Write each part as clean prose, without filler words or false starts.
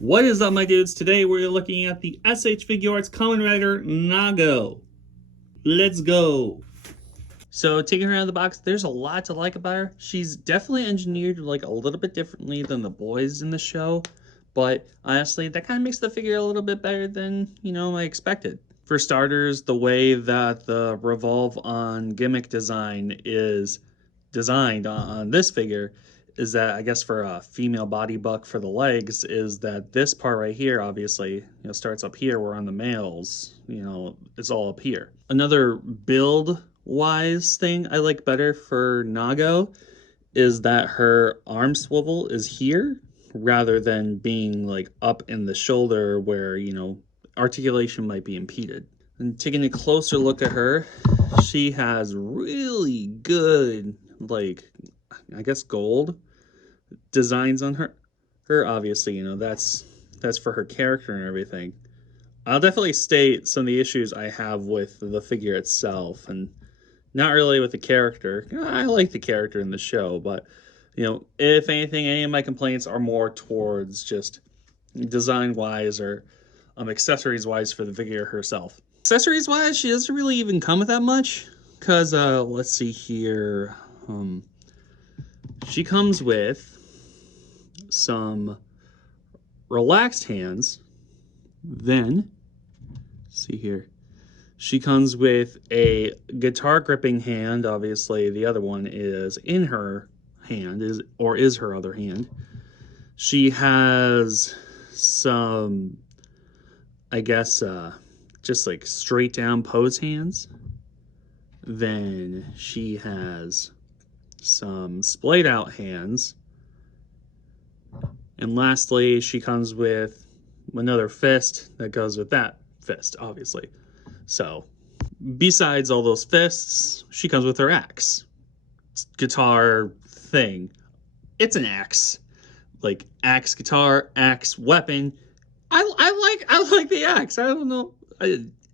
What is up, my dudes? Today we're looking at the S.H.Figuarts Kamen Rider Nago. Let's go. So taking her out of the box, there's a lot to like about her. She's definitely engineered like a little bit differently than the boys in the show, but honestly, that kind of makes the figure a little bit better than, I expected. For starters, the way that the revolve on gimmick design is designed on this figure is that, I guess, for a female body buck for the legs, is that this part right here obviously starts up here, where on the males it's all up here. Another build wise thing I like better for Nago is that her arm swivel is here rather than being like up in the shoulder where articulation might be impeded. And taking a closer look at her, she has really good, like, I guess gold designs on her. Obviously, that's for her character and everything. I'll definitely state some of the issues I have with the figure itself, and not really with the character. I like the character in the show, but if anything, any of my complaints are more towards just design wise or accessories wise for the figure herself. Accessories wise, she doesn't really even come with that much, because let's see here. She comes with some relaxed hands. Then, see here, she comes with a guitar gripping hand. Obviously, the other one is in her hand, is her other hand. She has some, I guess, just like straight down pose hands. Then she has some splayed out hands. And lastly, she comes with another fist that goes with that fist, obviously. So, besides all those fists, she comes with her axe. Guitar thing. It's an axe. Like, axe guitar, axe weapon. I like the axe. I don't know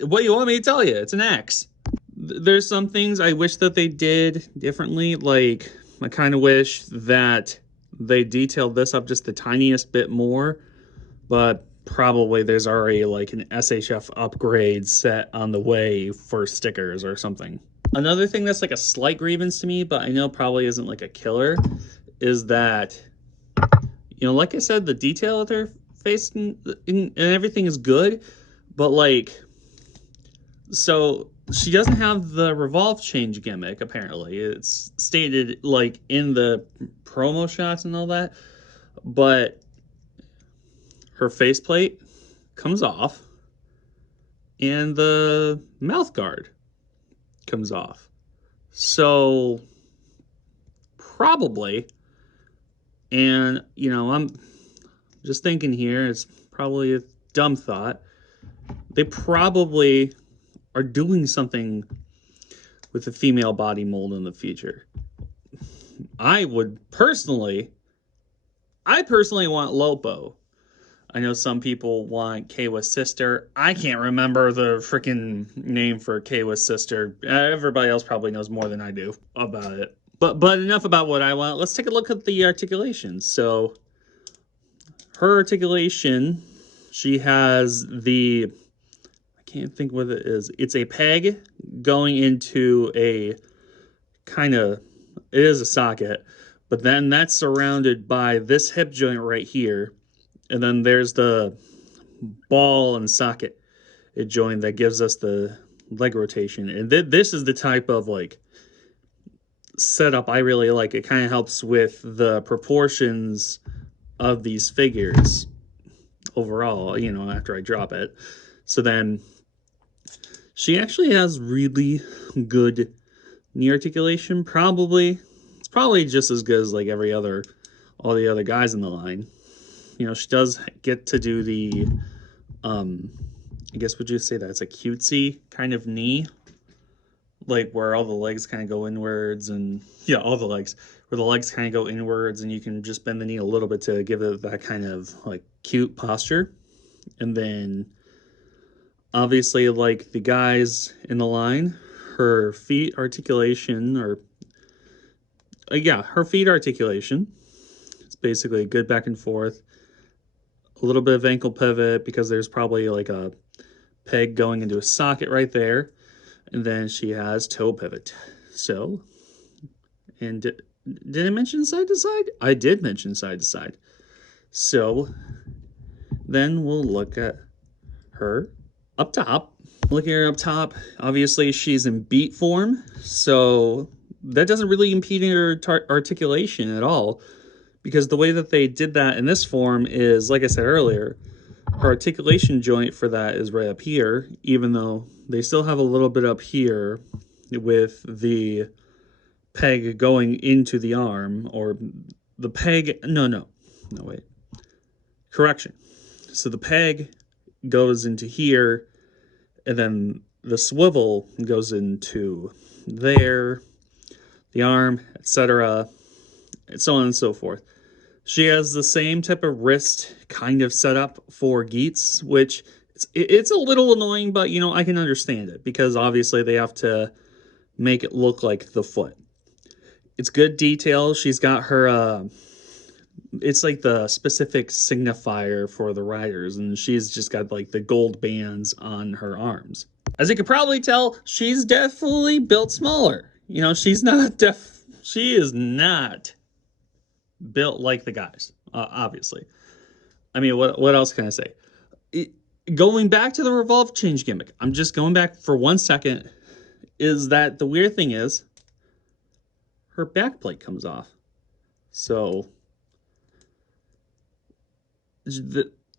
what you want me to tell you. It's an axe. There's some things I wish that they did differently. Like, I kind of wish that they detailed this up just the tiniest bit more, but probably there's already like an SHF upgrade set on the way for stickers or something. Another thing that's like a slight grievance to me, but I know probably isn't like a killer, is that, like I said, the detail of their face and everything is good, but like, so she doesn't have the revolve change gimmick, apparently. It's stated like in the promo shots and all that, but her faceplate comes off and the mouth guard comes off. So probably, and I'm just thinking here, it's probably a dumb thought, they probably are doing something with the female body mold in the future. I personally want Lopo. I know some people want Keiwa's sister. I can't remember the freaking name for Keiwa's sister. Everybody else probably knows more than I do about it. But enough about what I want. Let's take a look at the articulation. So her articulation, she has the, I can't think what it is. It's a peg going into a kind of, it is a socket, but then that's surrounded by this hip joint right here. And then there's the ball and socket joint that gives us the leg rotation. And this is the type of like setup I really like. It kind of helps with the proportions of these figures overall, after I drop it. So then she actually has really good knee articulation. It's probably just as good as like all the other guys in the line. She does get to do the, I guess, would you say that it's a cutesy kind of knee? Like where all the legs kind of go inwards and, yeah, all the legs. Where the legs kind of go inwards and you can just bend the knee a little bit to give it that kind of like cute posture. And then, obviously, like the guys in the line, her feet articulation, her feet articulation. It's basically a good back and forth. a little bit of ankle pivot because there's probably like a peg going into a socket right there. And then she has toe pivot. So, and did I mention side to side? I did mention side to side. So then we'll look at her up top. Looking at her up top, obviously she's in beat form, so that doesn't really impede her articulation at all, because the way that they did that in this form is, like I said earlier, her articulation joint for that is right up here, even though they still have a little bit up here with the peg going into the arm, or the peg, no, wait, correction. So the peg goes into here, and then the swivel goes into there, the arm, etc., and so on and so forth. She has the same type of wrist kind of setup for Geats, which it's a little annoying, but, you know, I can understand it, because obviously they have to make it look like the foot. It's good detail. She's got her, it's like the specific signifier for the riders, and she's just got like the gold bands on her arms. As you can probably tell, she's definitely built smaller. You know, she is not built like the guys, obviously. I mean, what else can I say? Going back to the revolve change gimmick, I'm just going back for 1 second, is that the weird thing is her back plate comes off. So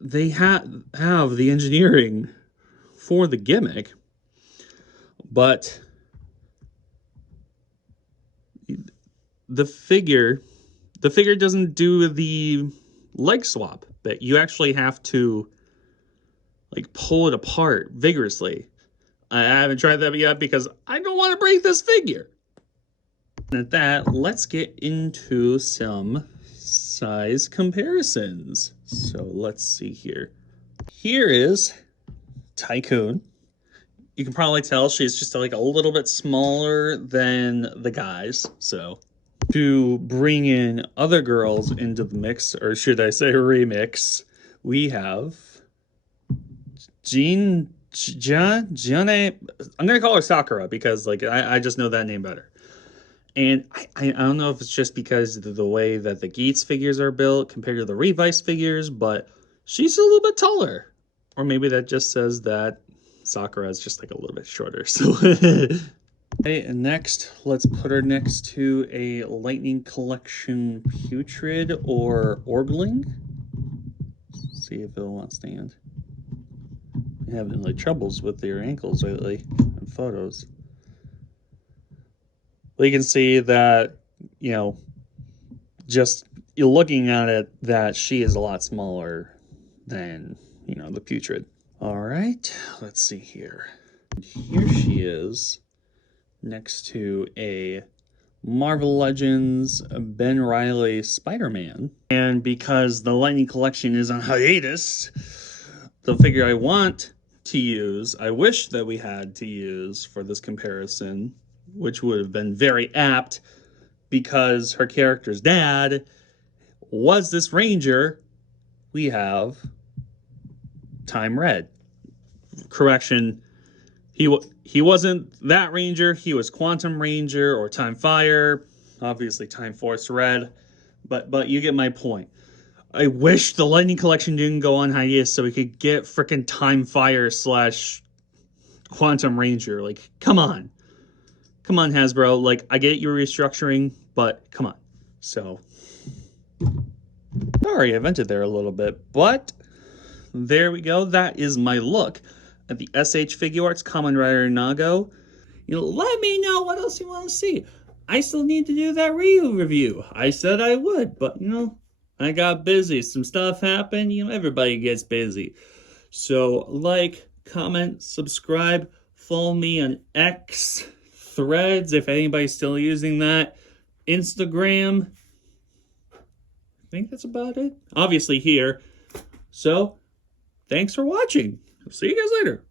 they have the engineering for the gimmick, but the figure doesn't do the leg swap, that you actually have to like pull it apart vigorously. I haven't tried that yet because I don't want to break this figure. And at that, let's get into some size comparisons. So let's see here. Here is Tycoon. You can probably tell she's just like a little bit smaller than the guys. So to bring in other girls into the mix, or should I say remix, we have Jane. I'm gonna call her Sakura because like I just know that name better. And I don't know if it's just because of the way that the Geats figures are built compared to the Revice figures, but she's a little bit taller. Or maybe that just says that Sakura is just like a little bit shorter. So okay, and next, let's put her next to a Lightning Collection Putrid or Orgling. Let's see if it'll want to stand. I'm having like troubles with their ankles lately in photos. Well, you can see that, you know, just you're looking at it, that she is a lot smaller than, you know, the Putrid. All right, let's see here. Here she is next to a Marvel Legends Ben Reilly Spider-Man. And because the Lightning Collection is on hiatus, the figure I want to use, I wish that we had to use for this comparison, which would have been very apt because her character's dad was this Ranger, we have Time Red. Correction, he wasn't that Ranger, he was Quantum Ranger or Time Fire, obviously Time Force Red, but you get my point. I wish the Lightning Collection didn't go on hiatus so we could get frickin' Time Fire / Quantum Ranger. Like, come on. Come on, Hasbro. Like, I get your restructuring, but come on. So, sorry, I vented there a little bit, but there we go. That is my look at the S.H.Figuarts Kamen Rider Nago. You know, let me know what else you want to see. I still need to do that Ryu review. I said I would, but, you know, I got busy. Some stuff happened. You know, everybody gets busy. So, like, comment, subscribe, follow me on X, Threads, if anybody's still using that, Instagram. I think that's about it. Obviously here. So, thanks for watching. See you guys later.